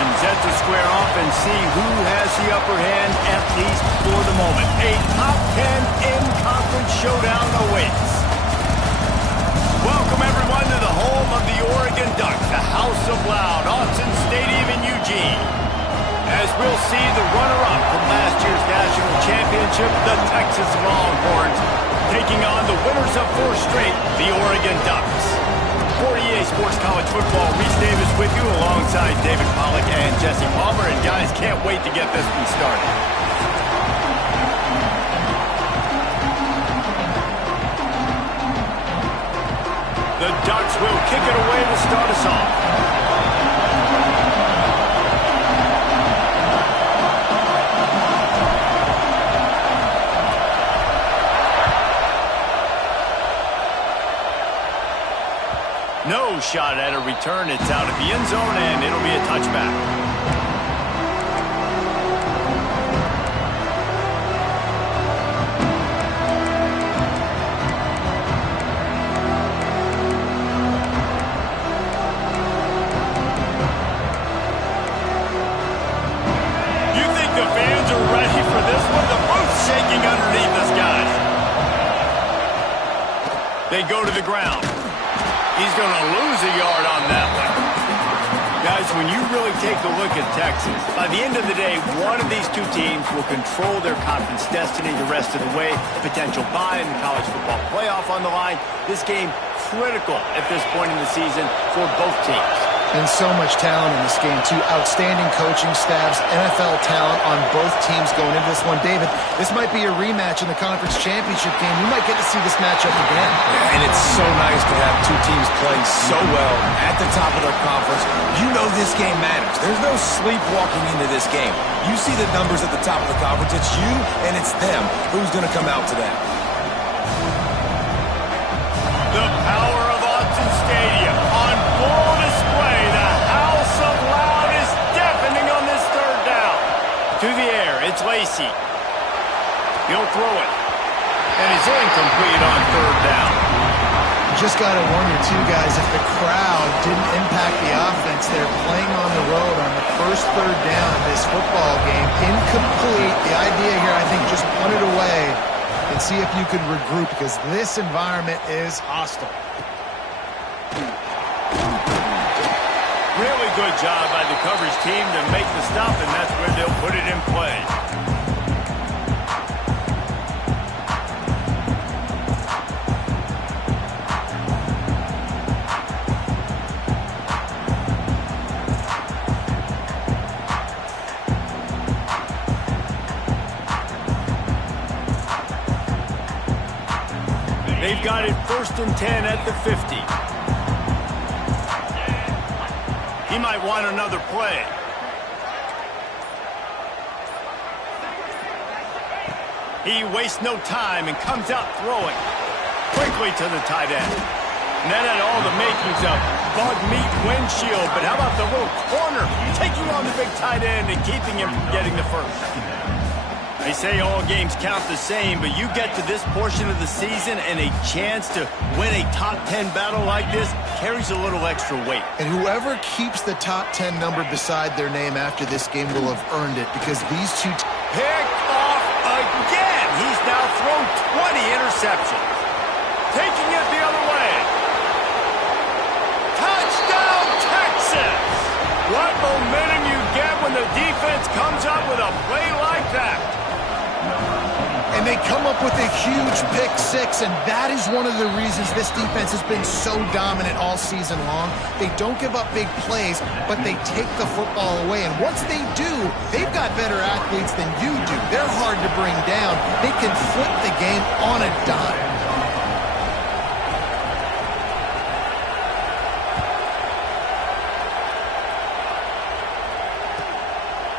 formations set to square off and see who has the upper hand, at least for the moment. A top 10 in-conference showdown awaits. Welcome, everyone, to the home of the Oregon Ducks, the House of Loud, Autzen Stadium in Eugene. As we'll see the runner-up from last year's national championship, the Texas Longhorns, taking on the winners of 4 straight, the Oregon Ducks. For EA Sports College Football, Reese Davis with you alongside David Pollack and Jesse Palmer. And guys, can't wait to get this one started. The Ducks will kick it away to start us off. No shot at a return. It's out of the end zone, and it'll be a touchback. You think the fans are ready for this one? The boat's shaking underneath us, guys. They go to the ground. He's going to lose a yard on that one. Guys, when you really take a look at Texas, by the end of the day, one of these two teams will control their conference destiny the rest of the way. Potential bye in the college football playoff on the line. This game critical at this point in the season for both teams. And so much talent in this game, too. Outstanding coaching staffs, NFL talent on both teams going into this one. David, this might be a rematch in the conference championship game. We might get to see this matchup again. Yeah, and it's so nice to have two teams playing so well at the top of their conference. You know this game matters. There's no sleepwalking into this game. You see the numbers at the top of the conference. It's you and it's them. Who's going to come out to that? The power of Autzen Stadium on full display. The House of Loud is deafening on this third down. To the air, it's Lacey. He'll throw it. And it's incomplete on third down. You just got to wonder, too, guys, if the crowd didn't impact the offense. They're playing on the road on the first third down of this football game. Incomplete. The idea here, I think, just punt it away and see if you can regroup, because this environment is hostile. Really good job by the coverage team to make the stop, and that's where they'll put it in play. They've got it 1st and 10 at the 50. He might want another play. He wastes no time and comes out throwing quickly to the tight end. And that had all the makings of bug meat windshield. But how about the little corner taking on the big tight end and keeping him from getting the first? They say all games count the same, but you get to this portion of the season and a chance to win a top 10 battle like this carries a little extra weight. And whoever keeps the top 10 number beside their name after this game will have earned it, because these two... Picked off again! He's now thrown 20 interceptions. Taking it the other way. Touchdown, Texas! What momentum you get when the defense comes up with a play like that. And they come up with a huge pick six, and that is one of the reasons this defense has been so dominant all season long. They don't give up big plays, but they take the football away. And once they do, they've got better athletes than you do. They're hard to bring down. They can flip the game on a dime.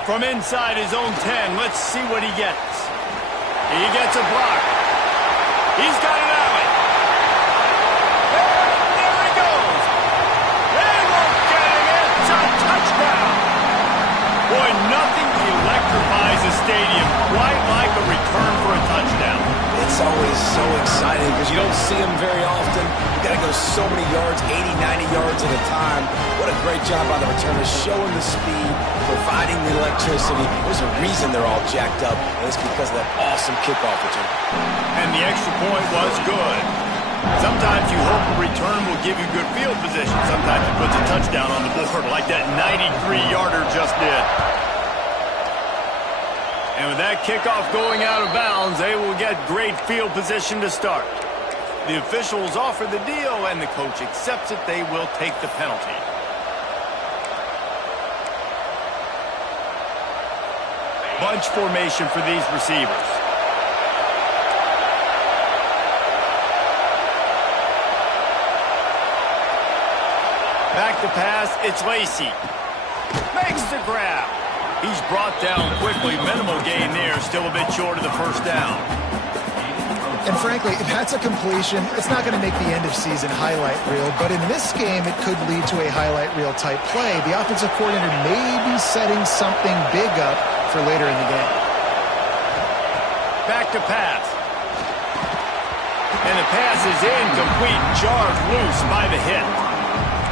From inside his own 10, let's see what he gets. He gets a block. He's got an alley. And there he goes. They won't get him. It's a touchdown. Boy, nothing electrifies a stadium quite like a return for a touchdown. It's It's always so exciting because you don't see them very often. You got to go so many yards, 80, 90 yards at a time. What a great job by the returners, showing the speed, providing the electricity. There's a reason they're all jacked up, and it's because of that awesome kickoff return. And the extra point was good. Sometimes you hope a return will give you good field position. Sometimes it puts a touchdown on the board like that 93-yarder just did. And with that kickoff going out of bounds, they will get great field position to start. The officials offer the deal, and the coach accepts it. They will take the penalty. Bunch formation for these receivers. Back to pass, it's Lacy. Makes the grab. He's brought down quickly. Minimal gain there, still a bit short of the first down. And frankly, if that's a completion, it's not going to make the end-of-season highlight reel. But in this game, it could lead to a highlight reel type play. The offensive coordinator may be setting something big up for later in the game. Back to pass. And the pass is incomplete, jarred loose by the hit.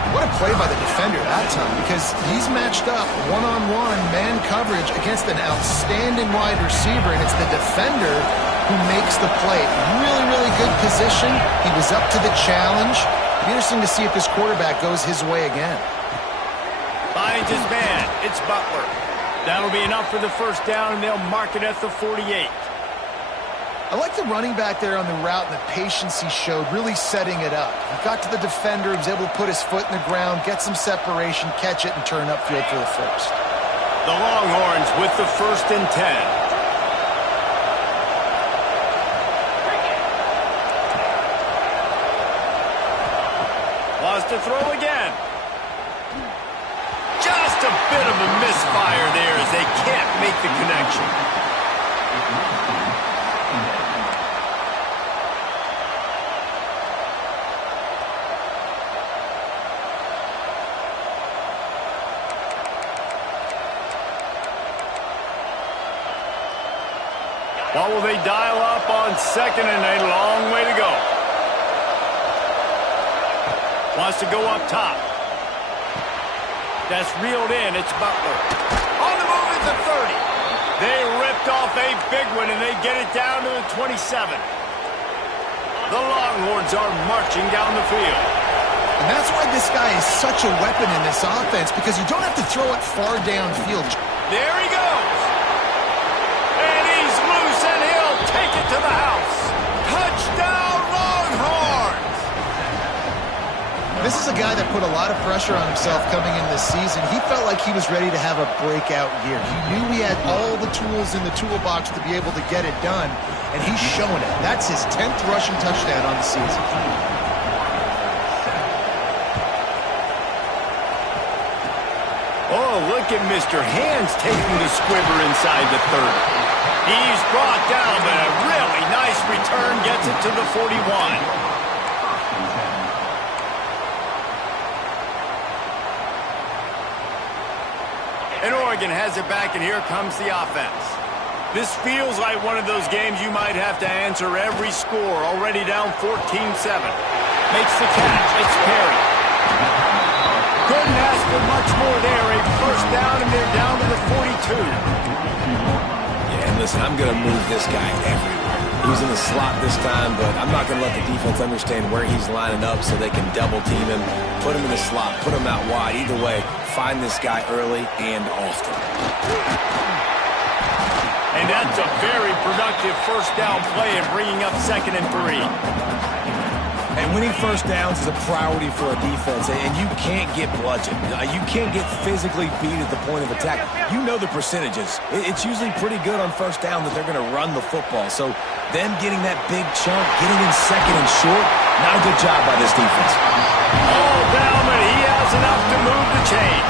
What a play by the defender that time, because he's matched up one-on-one man coverage against an outstanding wide receiver, and it's the defender who makes the play. Really, really good position. He was up to the challenge. It'll be interesting to see if this quarterback goes his way again. Finds his man. It's Butler. That'll be enough for the first down, and they'll mark it at the 48. I like the running back there on the route and the patience he showed, really setting it up. He got to the defender, was able to put his foot in the ground, get some separation, catch it, and turn upfield for the first. The Longhorns with the 1st and 10. Wants to throw again. Just a bit of a misfire there as they can't make the connection. What will they dial up on 2nd and a long way to go? Wants to go up top. That's reeled in. It's Butler. On the move at the 30. They ripped off a big one, and they get it down to the 27. The Longhorns are marching down the field. And that's why this guy is such a weapon in this offense, because you don't have to throw it far downfield. There he goes. And he's loose, and he'll take it to the house. Touchdown, Longhorns! This is a guy that put a lot of pressure on himself coming into this season. He felt like he was ready to have a breakout year. He knew he had all the tools in the toolbox to be able to get it done, and he's showing it. That's his 10th rushing touchdown on the season. Oh, look at Mr. Hands taking the squibber inside the 30. He's brought down, but a really nice return gets it to the 41. And Oregon has it back, and here comes the offense. This feels like one of those games you might have to answer every score. Already down 14-7. Makes the catch. It's Perry. Couldn't ask for much more there. A first down, and they're down to the 42. Yeah, and listen, I'm going to move this guy everywhere. He's in the slot this time, but I'm not going to let the defense understand where he's lining up so they can double team him, put him in the slot, put him out wide. Either way, find this guy early and often. And that's a very productive first down play and bringing up 2nd and 3. And winning first downs is a priority for a defense, and you can't get bludgeoned. You can't get physically beat at the point of attack. You know the percentages. It's usually pretty good on first down that they're going to run the football. So them getting that big chunk, getting in 2nd and short, not a good job by this defense. Oh, Bauman, he has enough to move the chains.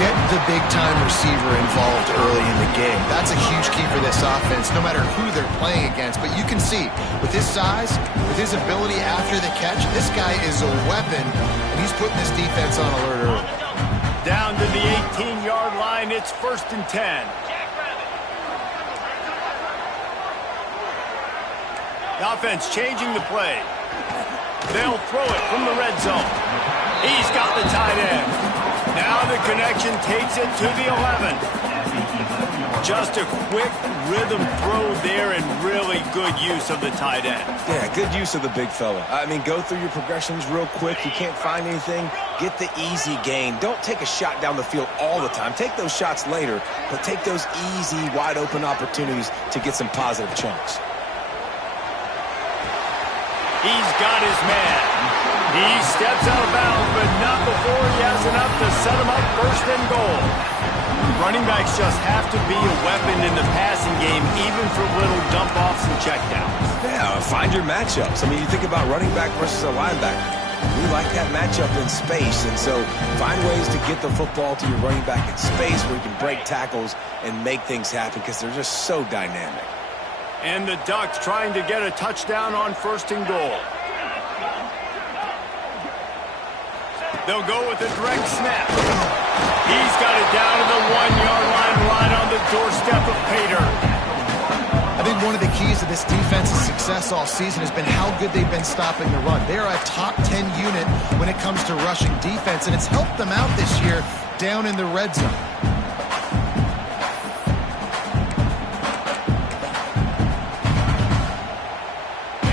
Get the big-time receiver involved early in the game. That's a huge key for this offense, no matter who they're playing against. But you can see, with his size, with his ability after the catch, this guy is a weapon, and he's putting this defense on alert early. Down to the 18-yard line, it's 1st and 10. The offense changing the play. They'll throw it from the red zone. He's got the tight end. Now the connection takes it to the 11. Just a quick rhythm throw there and really good use of the tight end. Yeah, good use of the big fella. I mean, go through your progressions real quick. You can't find anything. Get the easy gain. Don't take a shot down the field all the time. Take those shots later, but take those easy, wide-open opportunities to get some positive chunks. He's got his man. He steps out of bounds, but not before he has enough to set him up first and goal. Running backs just have to be a weapon in the passing game, even for little dump-offs and checkdowns. Yeah, find your matchups. I mean, you think about running back versus a linebacker. We like that matchup in space, and so find ways to get the football to your running back in space where you can break tackles and make things happen because they're just so dynamic. And the Ducks trying to get a touchdown on first and goal. They'll go with a direct snap. He's got it down to the 1-yard line, right on the doorstep of Pater. I think one of the keys to this defense's success all season has been how good they've been stopping the run. They're a top 10 unit when it comes to rushing defense, and it's helped them out this year down in the red zone.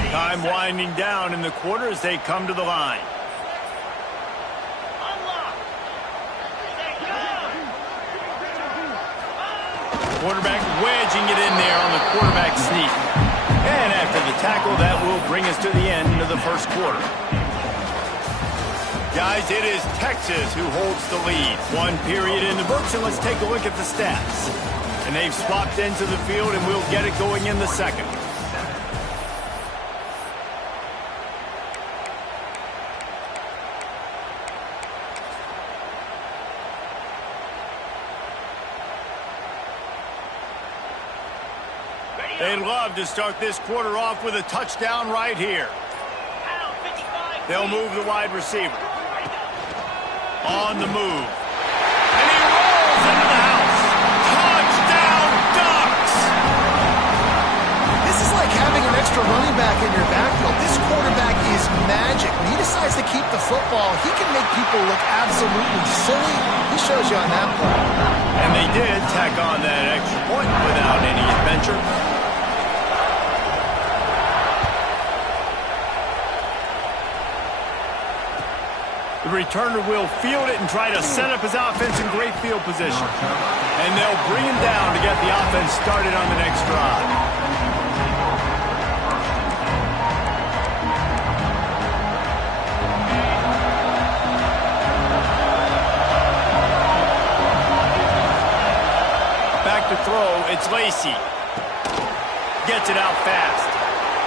Time winding down in the quarter as they come to the line. Quarterback wedging it in there on the quarterback sneak. And after the tackle, that will bring us to the end of the first quarter. Guys, it is Texas who holds the lead. One period in the books, and let's take a look at the stats. And they've swapped into the field, and we'll get it going in the second. They'd love to start this quarter off with a touchdown right here. They'll move the wide receiver. On the move. And he rolls into the house. Touchdown, Ducks! This is like having an extra running back in your backfield. This quarterback is magic. When he decides to keep the football, he can make people look absolutely silly. He shows you on that play. And they did tack on that extra point without any adventure. The returner will field it and try to set up his offense in great field position. And they'll bring him down to get the offense started on the next drive. Back to throw, it's Lacy. Gets it out fast.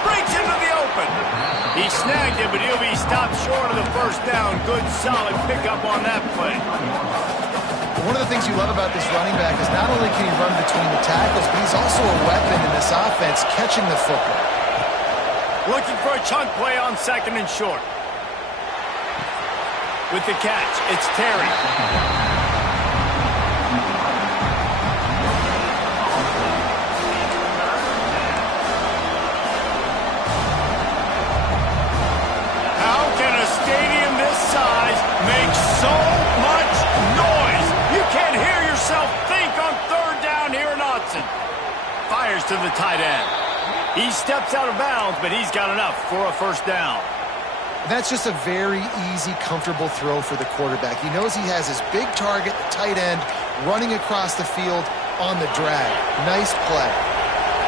Breaks into the open. He snagged it, but he'll be stopped short of the first down. Good, solid pickup on that play. One of the things you love about this running back is not only can he run between the tackles, but he's also a weapon in this offense, catching the football. Looking for a chunk play on second and short. With the catch, it's Terry. Makes so much noise. You can't hear yourself think on third down here in Autzen. Fires to the tight end. He steps out of bounds, but he's got enough for a first down. That's just a very easy, comfortable throw for the quarterback. He knows he has his big target, the tight end, running across the field on the drag. Nice play.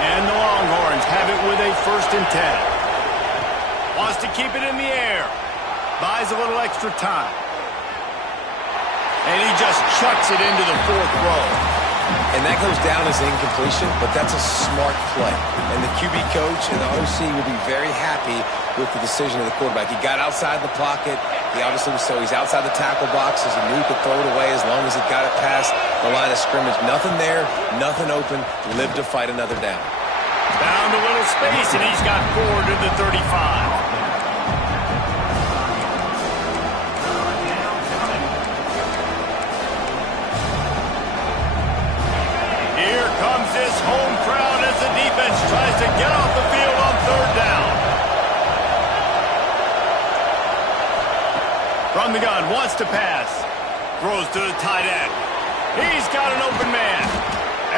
And the Longhorns have it with a 1st and 10. Wants to keep it in the air. Buys a little extra time. And he just chucks it into the 4th row. And that goes down as incompletion, but that's a smart play. And the QB coach and the OC will be very happy with the decision of the quarterback. He got outside the pocket. He obviously was so he's outside the tackle box, as he knew he could throw it away as long as he got it past the line of scrimmage. Nothing there, nothing open. Lived to fight another down. Found a little space, and he's got 4 to the 35. Here comes this home crowd as the defense tries to get off the field on 3rd down. Fakes the pass. Throws to the tight end. He's got an open man.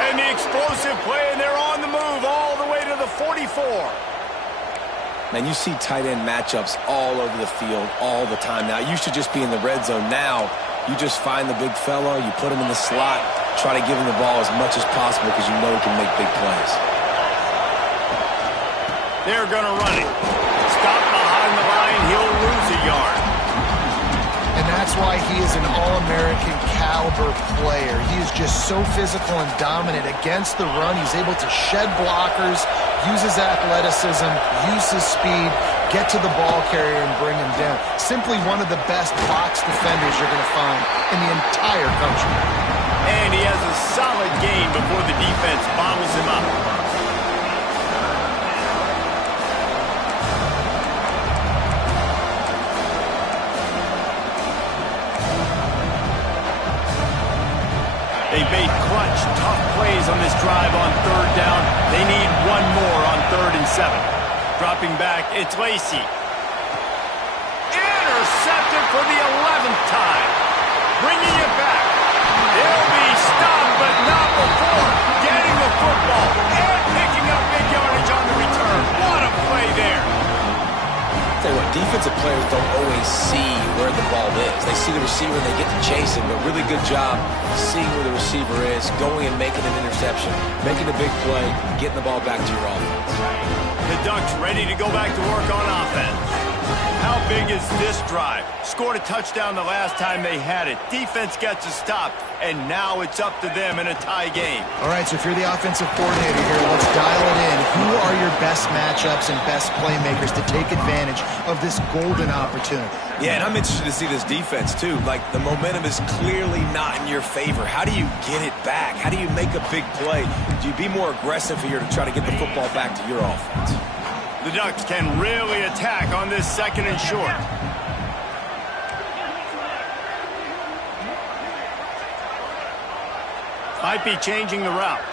And the explosive play, and they're on the move all the way to the 44. Man, you see tight end matchups all over the field all the time now. It used to just be in the red zone. Now, you just find the big fella, you put him in the slot, try to give him the ball as much as possible because you know he can make big plays. They're going to run it. Stop behind the line, he'll lose a yard. And that's why he is an All-American caliber player. He is just so physical and dominant against the run. He's able to shed blockers, use his athleticism, use his speed, get to the ball carrier and bring him down. Simply one of the best box defenders you're going to find in the entire country. And he has a solid game before the defense bottles him up. They made clutch, tough plays on this drive on third down. They need one more on 3rd and 7. Dropping back, it's Lacy. Intercepted for the 11th time. Bringing it back. They'll be stopped, but not before getting the football and picking up big yardage on the return. What a play there. Tell you what, defensive players don't always see where the ball is. They see the receiver and they get to chase him, but really good job seeing where the receiver is, going and making an interception, making a big play, getting the ball back to your offense. The Ducks ready to go back to work on offense. How big is this drive? Scored a touchdown the last time they had it. Defense gets a stop, and now it's up to them in a tie game. All right, so if you're the offensive coordinator here, let's dial it in. Who are your best matchups and best playmakers to take advantage of this golden opportunity? Yeah, and I'm interested to see this defense, too. Like, the momentum is clearly not in your favor. How do you get it back? How do you make a big play? Do you be more aggressive here to try to get the football back to your offense? The Ducks can really attack on this 2nd and short. Might be changing the route.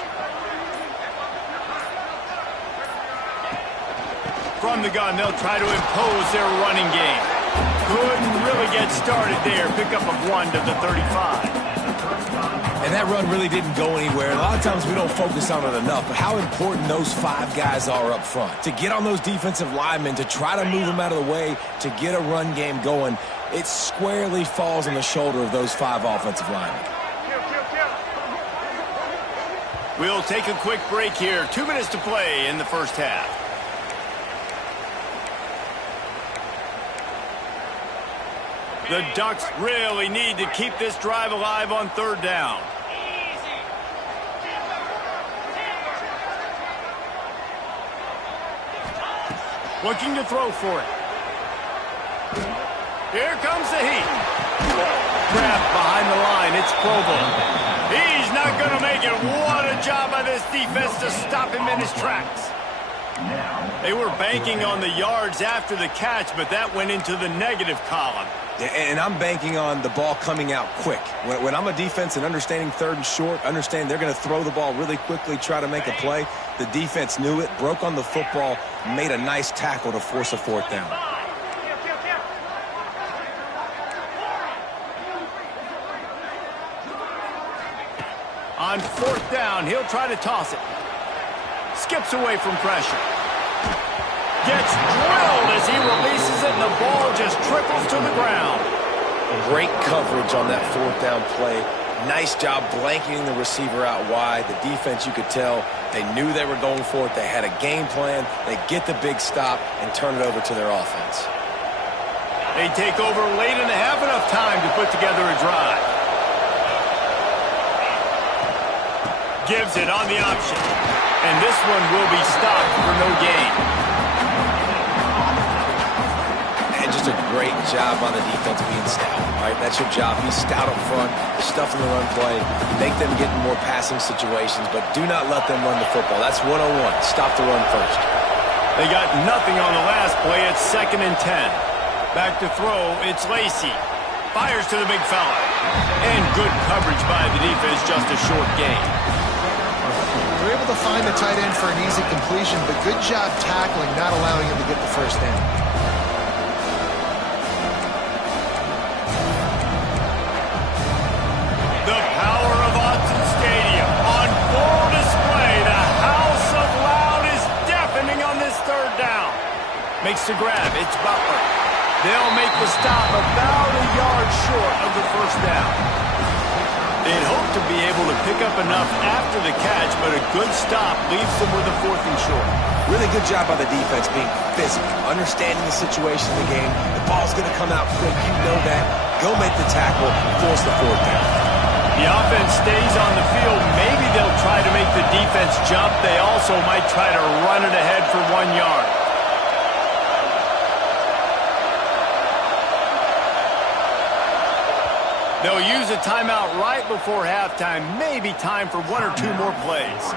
From the gun, they'll try to impose their running game. Couldn't really get started there. Pick up of 1 to the 35. And that run really didn't go anywhere. A lot of times we don't focus on it enough, but how important those 5 guys are up front. To get on those defensive linemen, to try to move them out of the way, to get a run game going, it squarely falls on the shoulder of those 5 offensive linemen. We'll take a quick break here. 2 minutes to play in the first half. The Ducks really need to keep this drive alive on 3rd down. Looking to throw for it. Here comes the heat. Trapped behind the line. It's Provo. He's not going to make it. What a job by this defense to stop him in his tracks. They were banking on the yards after the catch, but that went into the negative column. And I'm banking on the ball coming out quick. When I'm a defense and understanding 3rd and short, understand they're going to throw the ball really quickly, try to make a play. The defense knew it, broke on the football, made a nice tackle to force a 4th down. On 4th down, he'll try to toss it. Skips away from pressure. Gets drilled as he releases it, and the ball just trickles to the ground. Great coverage on that 4th down play. Nice job blanketing the receiver out wide. The defense, you could tell, they knew they were going for it. They had a game plan. They get the big stop and turn it over to their offense. They take over late and have enough time to put together a drive. Gives it on the option. And this one will be stopped for no gain. And just a great job on the defense being stout. All right, that's your job. Be stout up front, stuff in the run play, make them get in more passing situations, but do not let them run the football. That's 101. Stop the run first. They got nothing on the last play. It's 2nd and 10. Back to throw, it's Lacy. Fires to the big fella. And good coverage by the defense, just a short gain. They're able to find the tight end for an easy completion, but good job tackling, not allowing him to get the 1st down. makes the grab. It's Butler. They'll make the stop about a yard short of the first down. They'd hope to be able to pick up enough after the catch, but a good stop leaves them with a 4th and short. Really good job by the defense being physical, understanding the situation of the game. The ball's going to come out quick. You know that. Go make the tackle, force the 4th down. The offense stays on the field. Maybe they'll try to make the defense jump. They also might try to run it ahead for 1 yard. They'll use a timeout right before halftime. Maybe time for 1 or 2 more plays.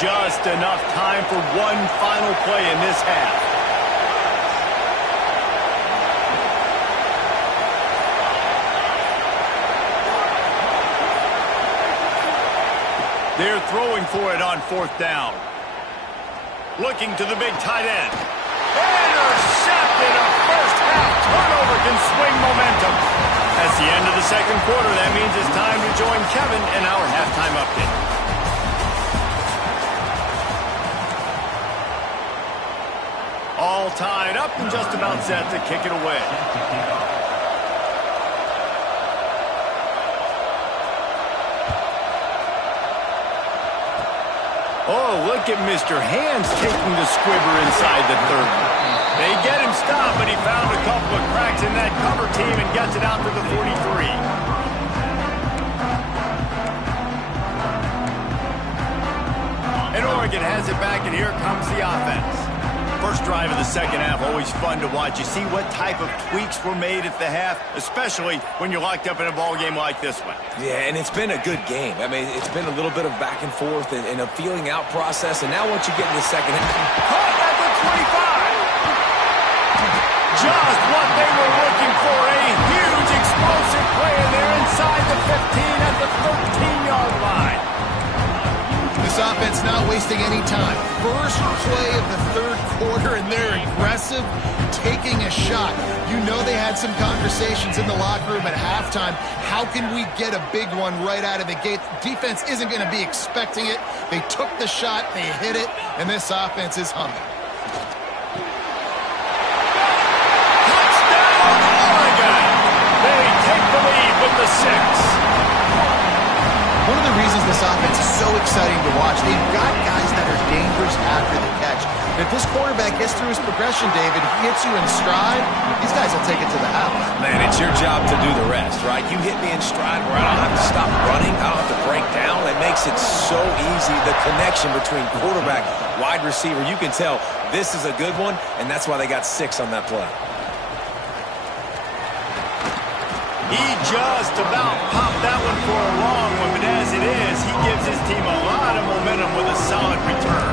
Just enough time for 1 final play in this half. They're throwing for it on 4th down. Looking to the big tight end. Intercepted. A first-half turnover can swing momentum. That's the end of the second quarter. That means it's time to join Kevin in our halftime update. All tied up and just about set to kick it away. Oh, look at Mr. Hands taking the squibber inside the 30. They get him stopped, but he found a couple of cracks in that cover team and gets it out to the 43. And Oregon has it back, and here comes the offense. First drive of the second half, always fun to watch. You see what type of tweaks were made at the half, especially when you're locked up in a ball game like this one. Yeah, and it's been a good game. I mean, it's been a little bit of back and forth and a feeling out process. And now once you get in the second half... Caught at the 25! Just what they were looking for. A huge explosive play, and they're inside the 15 at the 13-yard line. This offense not wasting any time. First play of the third quarter, and they're aggressive, taking a shot. You know they had some conversations in the locker room at halftime. How can we get a big one right out of the gate? Defense isn't going to be expecting it. They took the shot, they hit it, and this offense is humming. Touchdown, Oregon! They take the lead with the 6. One of the reasons this offense is so exciting to watch, they've got guys that are dangerous after the catch. If this quarterback gets through his progression, David, he hits you in stride, these guys will take it to the house. Man, it's your job to do the rest, right? You hit me in stride where I don't have to stop running, I don't have to break down. It makes it so easy, the connection between quarterback, wide receiver. You can tell this is a good one, and that's why they got 6 on that play. He just about popped that one for a long one, but as it is, he gives his team a lot of momentum with a solid return.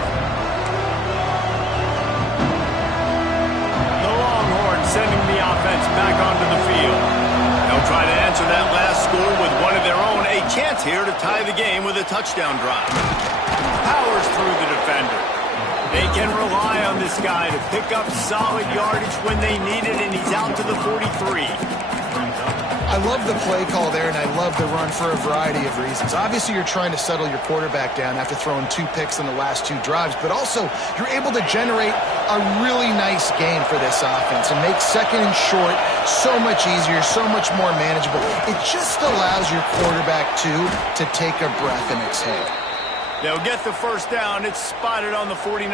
The Longhorns sending the offense back onto the field. They'll try to answer that last score with one of their own. A chance here to tie the game with a touchdown drive. Powers through the defender. They can rely on this guy to pick up solid yardage when they need it, and he's out to the 43. I love the play call there, and I love the run for a variety of reasons. Obviously, you're trying to settle your quarterback down after throwing 2 picks in the last 2 drives, but also you're able to generate a really nice game for this offense and make second and short so much easier, so much more manageable. It just allows your quarterback, to take a breath and exhale. They'll get the first down. It's spotted on the 49.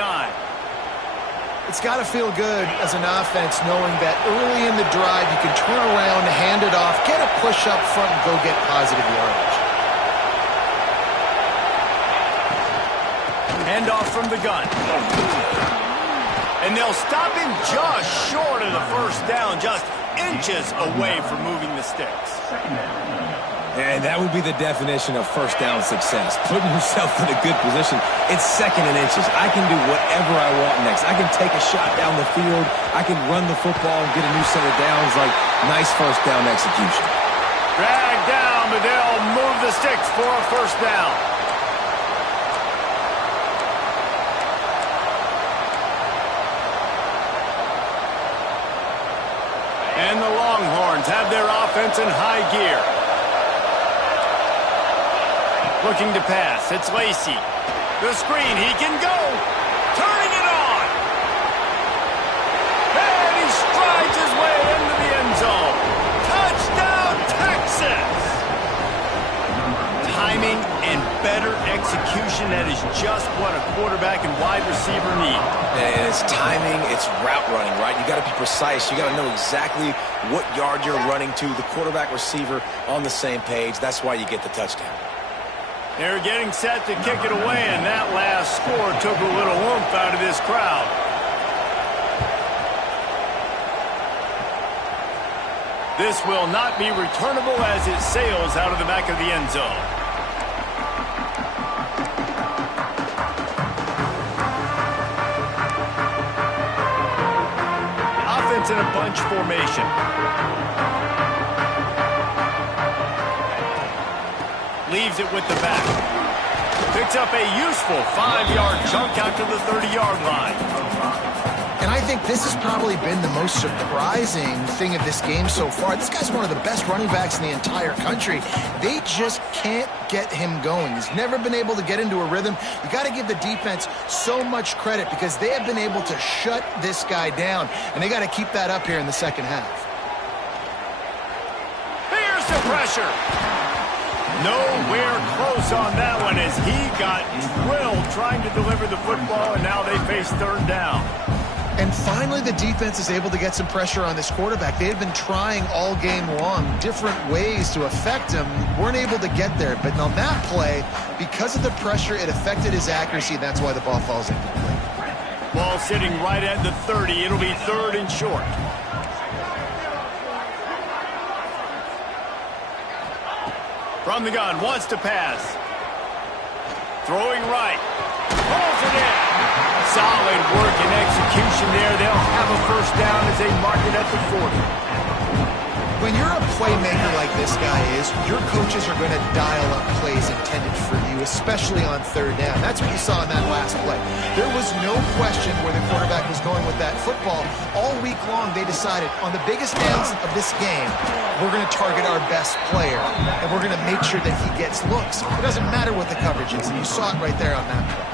It's got to feel good as an offense knowing that early in the drive you can turn around, hand it off, get a push up front, and go get positive yardage. Hand off from the gun. And they'll stop him just short of the first down, just inches away from moving the sticks. And that would be the definition of first down success. Putting yourself in a good position. It's second and inches. I can do whatever I want next. I can take a shot down the field. I can run the football and get a new set of downs. Like, nice first down execution. Drag down, but they'll move the sticks for a first down. And the Longhorns have their offense in high gear. Looking to pass. It's Lacy. The screen. He can go. Turning it on. And he strides his way into the end zone. Touchdown, Texas! Timing and better execution. That is just what a quarterback and wide receiver need. And it's timing, it's route running, right? You got to be precise. You got to know exactly what yard you're running to. The quarterback receiver on the same page. That's why you get the touchdown. They're getting set to kick it away, and that last score took a little oomph out of this crowd. This will not be returnable as it sails out of the back of the end zone. Offense in a bunch formation. Leaves it with the back. Picks up a useful 5-yard chunk out to the 30-yard line. And I think this has probably been the most surprising thing of this game so far. This guy's one of the best running backs in the entire country. They just can't get him going. He's never been able to get into a rhythm. You got to give the defense so much credit because they have been able to shut this guy down, and they got to keep that up here in the second half. Here's the pressure. Nowhere close on that one as he got drilled trying to deliver the football, and now they face third down. And finally, the defense is able to get some pressure on this quarterback. They had been trying all game long different ways to affect him. Weren't able to get there. But on that play, because of the pressure, it affected his accuracy, and that's why the ball falls incomplete. Ball sitting right at the 30. It'll be third and short. From the gun, wants to pass. Throwing right. Pulls it in. Solid work and execution there. They'll have a first down as they mark it at the 40. When you're a playmaker like this guy is, your coaches are going to dial up plays intended for you, especially on third down. That's what you saw in that last play. There was no question where the quarterback was going with that football. All week long, they decided on the biggest downs of this game, we're going to target our best player, and we're going to make sure that he gets looks. It doesn't matter what the coverage is, and you saw it right there on that play.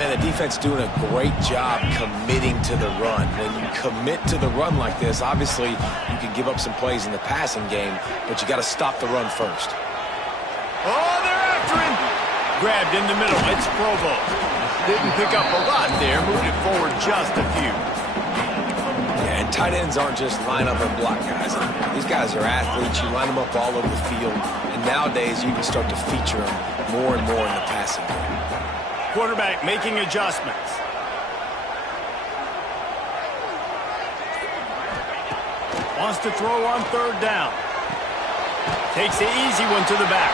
And the defense doing a great job committing to the run. When you commit to the run like this, obviously you can give up some plays in the passing game, but you got to stop the run first. Oh, they're after him. Grabbed in the middle. It's Provo. Didn't pick up a lot there. Moved it forward just a few. Yeah, and tight ends aren't just line up and block guys. These guys are athletes. You line them up all over the field. And nowadays you can start to feature them more and more in the passing game. Quarterback making adjustments. Wants to throw on third down. Takes the easy one to the back.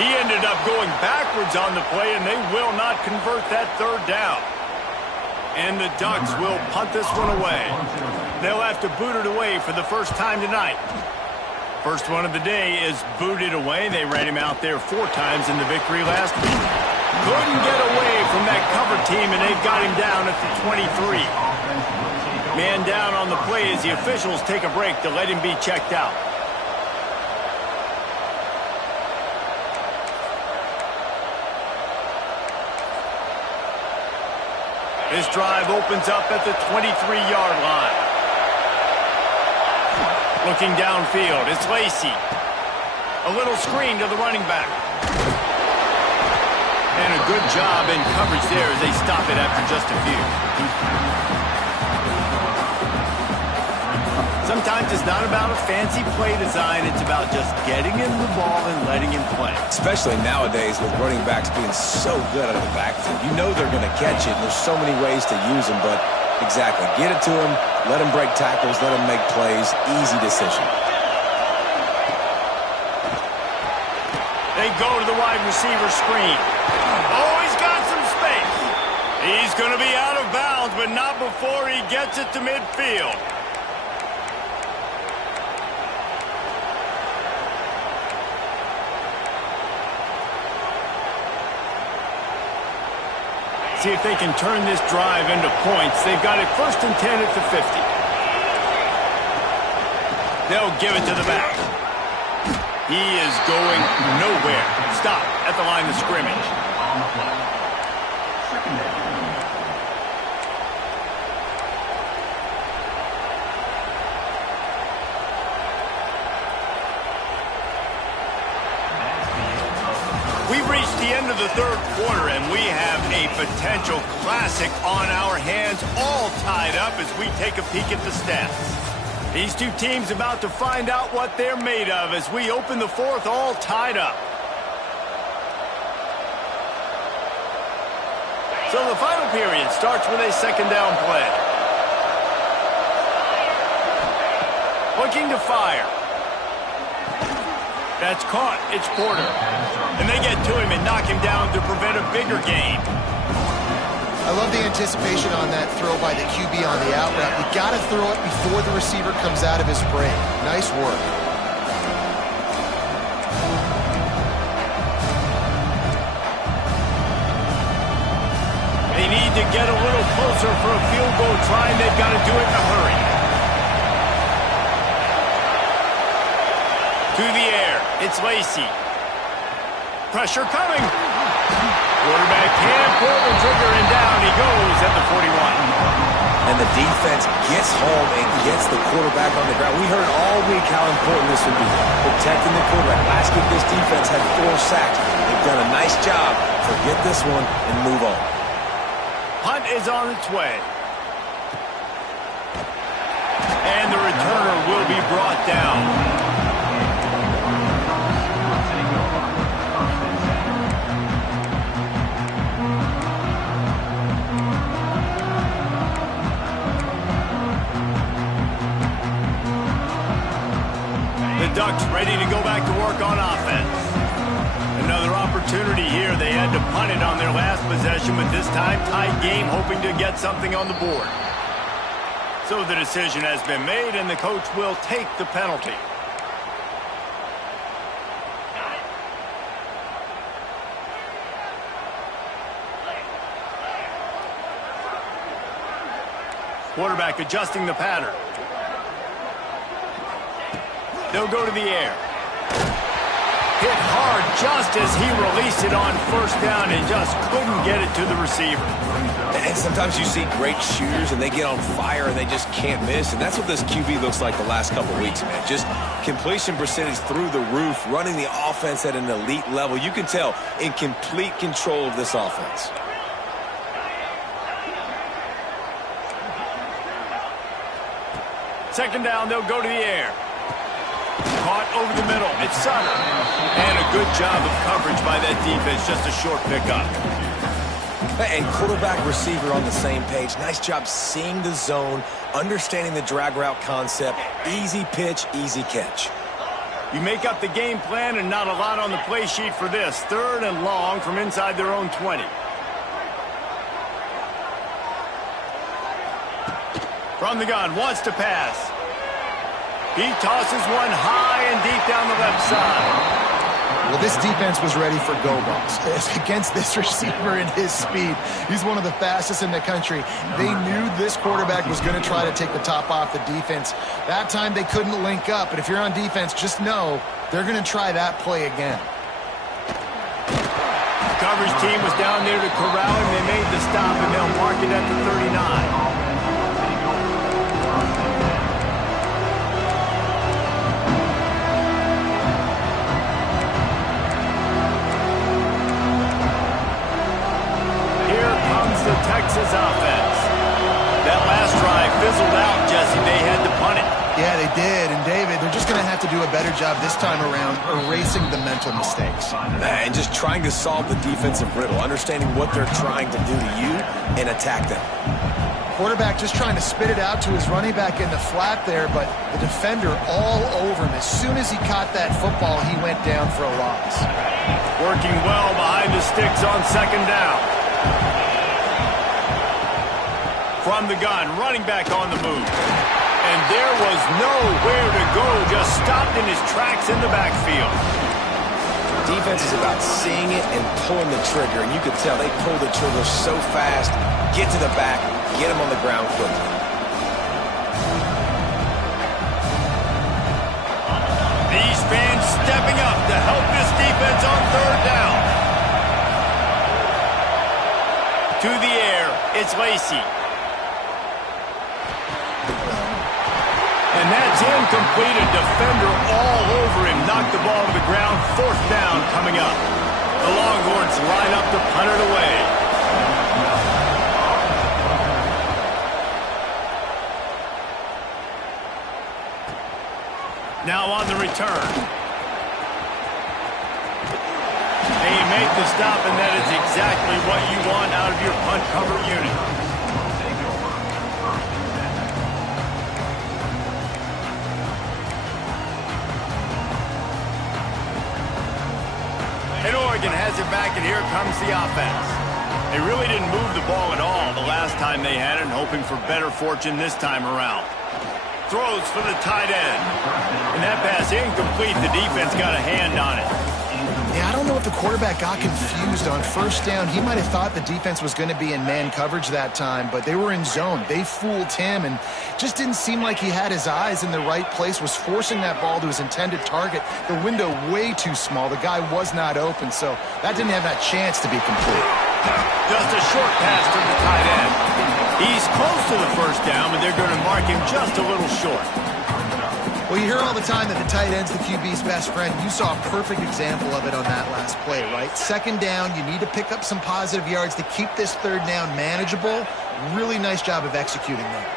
He ended up going backwards on the play, and they will not convert that third down. And the Ducks will punt this one away. They'll have to boot it away for the first time tonight. First one of the day is booted away. They ran him out there 4 times in the victory last week. Couldn't get away from that cover team, and they've got him down at the 23. Man down on the play as the officials take a break to let him be checked out. This drive opens up at the 23-yard line. Looking downfield, it's Lacy. A little screen to the running back. And a good job in coverage there as they stop it after just a few. Sometimes it's not about a fancy play design. It's about just getting him the ball and letting him play. Especially nowadays with running backs being so good out of the backfield. You know they're going to catch it, and there's so many ways to use them, but exactly. Get it to them, let them break tackles, let them make plays. Easy decision. They go to the wide receiver screen. Oh, he's got some space. He's going to be out of bounds, but not before he gets it to midfield. See if they can turn this drive into points. They've got it 1st and 10 at the 50. They'll give it to the back. He is going nowhere. Stop at the line of scrimmage. We've reached the end of the third quarter, and we have a potential classic on our hands, all tied up as we take a peek at the stats. These two teams about to find out what they're made of as we open the fourth, all tied up. So the final period starts with a second down play. Looking to fire. That's caught. It's Porter. And they get to him and knock him down to prevent a bigger gain. I love the anticipation on that throw by the QB on the out route. You got to throw it before the receiver comes out of his break. Nice work. They need to get a little closer for a field goal try, and they've got to do it in a hurry. To the air. It's Lacy. Pressure coming. Quarterback can't pull the trigger, and down he goes at the 41. And the defense gets home and gets the quarterback on the ground. We heard all week how important this would be, protecting the quarterback. Last week, this defense had 4 sacks. They've done a nice job. Forget this one and move on. Punt is on its way. And the returner will be brought down. The Ducks ready to go back to work on offense. Another opportunity here. They had to punt it on their last possession, but this time tight game, hoping to get something on the board. So the decision has been made, and the coach will take the penalty. Quarterback adjusting the pattern. They'll go to the air. Hit hard just as he released it on first down and just couldn't get it to the receiver. And sometimes you see great shooters and they get on fire and they just can't miss. And that's what this QB looks like the last couple weeks, man. Just completion percentage through the roof, running the offense at an elite level. You can tell in complete control of this offense. Second down, they'll go to the air. Caught over the middle. It's Sutter. And a good job of coverage by that defense. Just a short pickup. And quarterback receiver on the same page. Nice job seeing the zone, understanding the drag route concept. Easy pitch, easy catch. You make up the game plan and not a lot on the play sheet for this. Third and long from inside their own 20. From the gun, wants to pass. He tosses one high and deep down the left side. Well, this defense was ready for go-balls. Against this receiver and his speed, he's one of the fastest in the country. They knew this quarterback was going to try to take the top off the defense. That time they couldn't link up, but if you're on defense, just know they're going to try that play again. The coverage team was down there to corral him. They made the stop, and they'll mark it at the 39. The Texas offense. That last drive fizzled out, Jesse. They had to punt it. Yeah, they did. And, David, they're just going to have to do a better job this time around erasing the mental mistakes. And just trying to solve the defensive riddle, understanding what they're trying to do to you and attack them. Quarterback just trying to spit it out to his running back in the flat there, but the defender all over him. As soon as he caught that football, he went down for a loss. Working well behind the sticks on second down. From the gun, running back on the move. And there was nowhere to go, just stopped in his tracks in the backfield. Defense is about seeing it and pulling the trigger, and you could tell they pull the trigger so fast, get to the back, get him on the ground quickly. offense on third down. To the air, it's Lacy. And that's incomplete. A defender all over him. Knocked the ball to the ground. Fourth down coming up. The Longhorns line up to punt it away. Now on the return. They make the stop, and that is exactly what you want out of your punt cover unit. And Oregon has it back, and here comes the offense. They really didn't move the ball at all the last time they had it, and hoping for better fortune this time around. Throws for the tight end. And that pass incomplete. The defense got a hand on it. Yeah, I don't know if the quarterback got confused on first down. He might have thought the defense was going to be in man coverage that time, but they were in zone. They fooled him and just didn't seem like he had his eyes in the right place, was forcing that ball to his intended target. The window way too small. The guy was not open, so that didn't have that chance to be complete. Just a short pass to the tight end. He's close to the first down, but they're going to mark him just a little short. Well, you hear all the time that the tight end's the QB's best friend. You saw a perfect example of it on that last play, right? Second down, you need to pick up some positive yards to keep this third down manageable. Really nice job of executing that.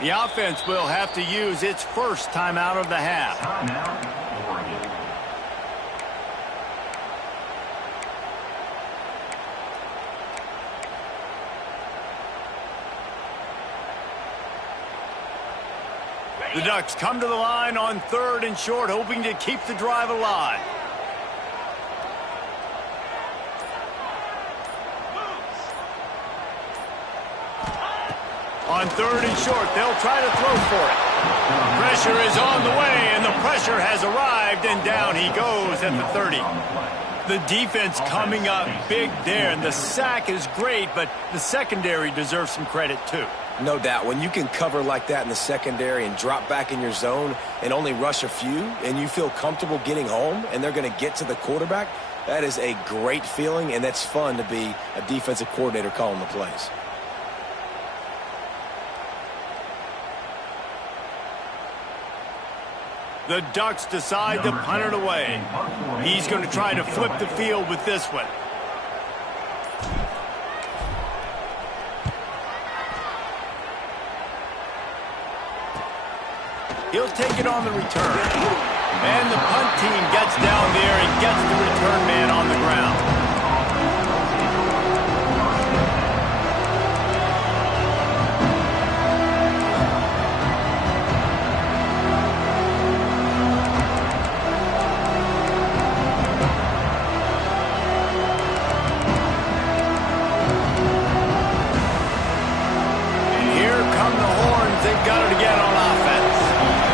The offense will have to use its first timeout of the half. The Ducks come to the line on third and short, hoping to keep the drive alive. On third and short, they'll try to throw for it. Pressure is on the way, and the pressure has arrived, and down he goes at the 30. The defense coming up big there, and the sack is great, but the secondary deserves some credit too. No doubt. When you can cover like that in the secondary and drop back in your zone and only rush a few, and you feel comfortable getting home, and they're going to get to the quarterback, that is a great feeling, and that's fun to be a defensive coordinator calling the plays. The Ducks decide to punt it away. He's going to try to flip the field with this one. He'll take it on the return. And the punt team gets down there and gets the return man on the ground. They've got it again on offense.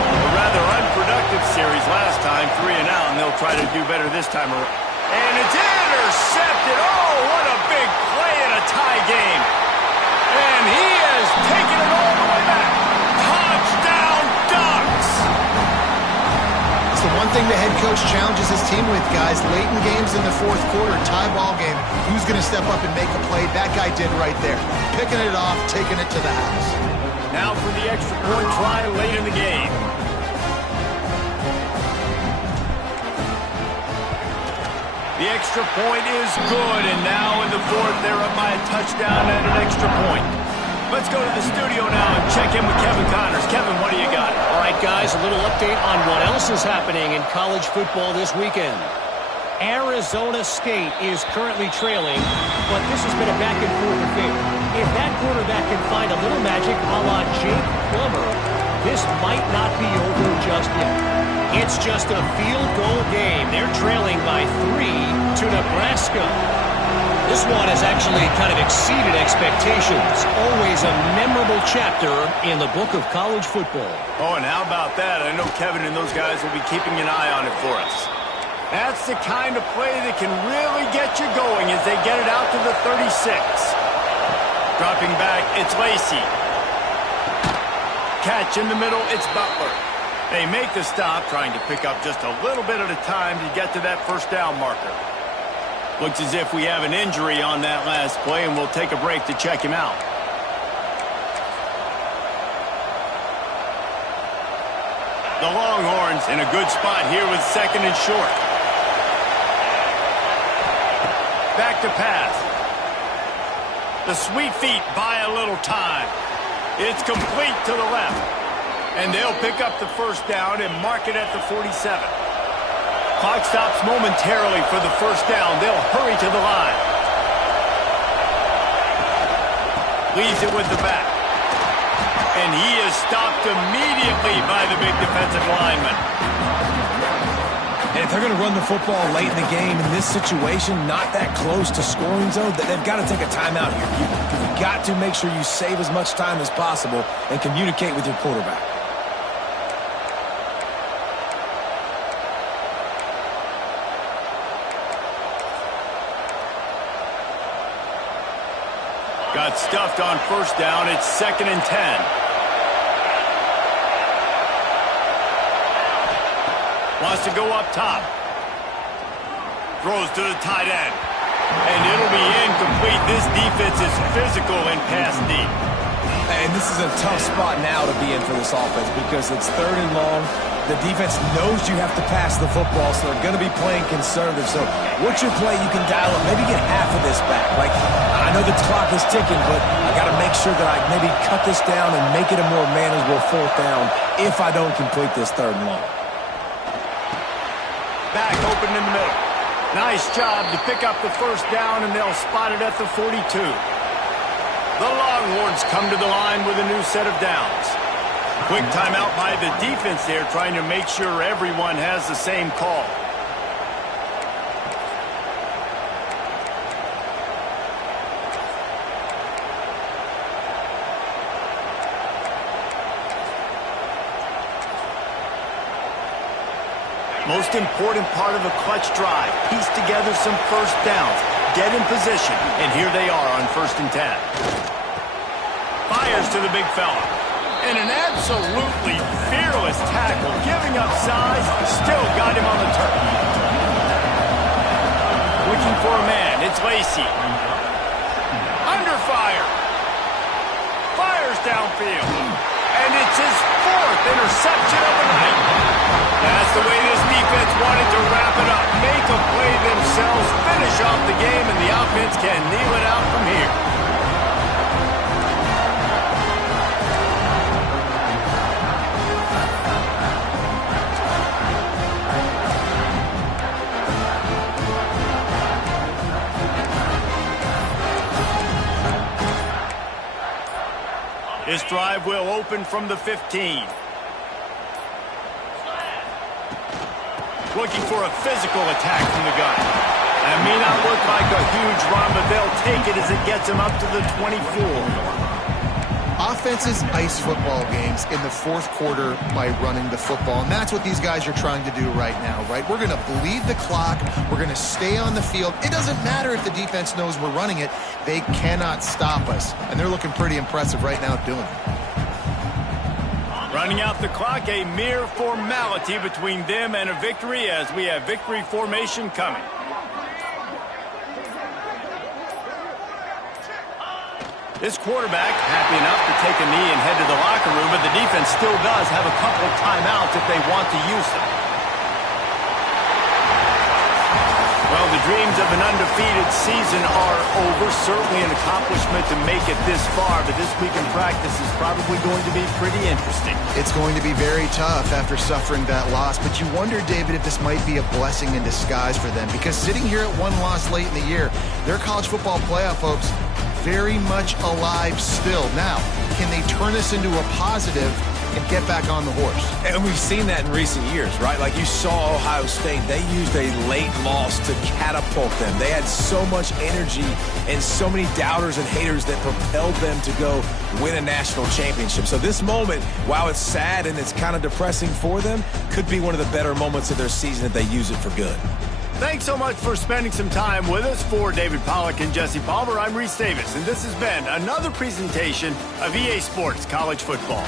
A rather unproductive series last time, 3 and out, and they'll try to do better this time around. And it's intercepted. Oh, what a big play in a tie game. And he has taken it all the way back. Touchdown, Ducks! It's the one thing the head coach challenges his team with, guys. Late in games in the fourth quarter, tie ball game, who's going to step up and make a play? That guy did right there. Picking it off, taking it to the house. Now for the extra point try late in the game. The extra point is good, and now in the fourth, they're up by a touchdown and an extra point. Let's go to the studio now and check in with Kevin Connors. Kevin, what do you got? All right, guys, a little update on what else is happening in college football this weekend. Arizona State is currently trailing, but this has been a back-and-forth affair. If that quarterback can find a little magic a la Jake Plummer, this might not be over just yet. It's just a field goal game. They're trailing by 3 to Nebraska. This one has actually kind of exceeded expectations. Always a memorable chapter in the book of college football. Oh, and how about that? I know Kevin and those guys will be keeping an eye on it for us. That's the kind of play that can really get you going as they get it out to the 36. Dropping back, it's Lacy. Catch in the middle, it's Butler. They make the stop, trying to pick up just a little bit at a time to get to that first down marker. Looks as if we have an injury on that last play, and we'll take a break to check him out. The Longhorns in a good spot here with second and short. Back to pass. The sweet feet buy a little time. It's complete to the left. And they'll pick up the first down and mark it at the 47. Clock stops momentarily for the first down. They'll hurry to the line. Leaves it with the back. And he is stopped immediately by the big defensive lineman. And if they're going to run the football late in the game in this situation, not that close to scoring zone, they've got to take a timeout here. You've got to make sure you save as much time as possible and communicate with your quarterback. Got stuffed on first down. It's 2nd and 10. Wants to go up top. Throws to the tight end. And it'll be incomplete. This defense is physical and pass deep. And this is a tough spot now to be in for this offense because it's 3rd and long. The defense knows you have to pass the football, so they're going to be playing conservative. So what's your play? You can dial up. Maybe get half of this back. Like, I know the clock is ticking, but I got to make sure that I maybe cut this down and make it a more manageable 4th down if I don't complete this 3rd and long. Back open in the middle. Nice job to pick up the first down, and they'll spot it at the 42. The Longhorns come to the line with a new set of downs. Quick timeout by the defense there, trying to make sure everyone has the same call. Most important part of a clutch drive. Piece together some first downs. Get in position. And here they are on 1st and 10. Fires to the big fella. And an absolutely fearless tackle. Giving up size. Still got him on the turf. Looking for a man. It's Lacy. Under fire. Fires downfield. And it's his 4th interception of the night. That's the way this defense wanted to wrap it up. Make a play themselves, finish off the game, and the offense can kneel it out from here. This drive will open from the 15. Looking for a physical attack from the gun. That may not look like a huge run, but they'll take it as it gets them up to the 24. Offenses ice football games in the 4th quarter by running the football, and that's what these guys are trying to do right now, right? We're going to bleed the clock. We're going to stay on the field. It doesn't matter if the defense knows we're running it. They cannot stop us, and they're looking pretty impressive right now doing it. Running out the clock, a mere formality between them and a victory as we have victory formation coming. This quarterback happy enough to take a knee and head to the locker room, but the defense still does have a couple of timeouts if they want to use them. Well, the dreams of an undefeated season are over. Certainly an accomplishment to make it this far, but this week in practice is probably going to be pretty interesting. It's going to be very tough after suffering that loss, but you wonder, David, if this might be a blessing in disguise for them, because sitting here at 1 loss late in the year, their college football playoff hopes very much alive still. Now, can they turn this into a positive and get back on the horse. And we've seen that in recent years, right? Like you saw Ohio State, they used a late loss to catapult them. They had so much energy and so many doubters and haters that propelled them to go win a national championship. So this moment, while it's sad and it's kind of depressing for them, could be one of the better moments of their season if they use it for good. Thanks so much for spending some time with us. For David Pollack and Jesse Palmer, I'm Reese Davis, and this has been another presentation of EA Sports College Football.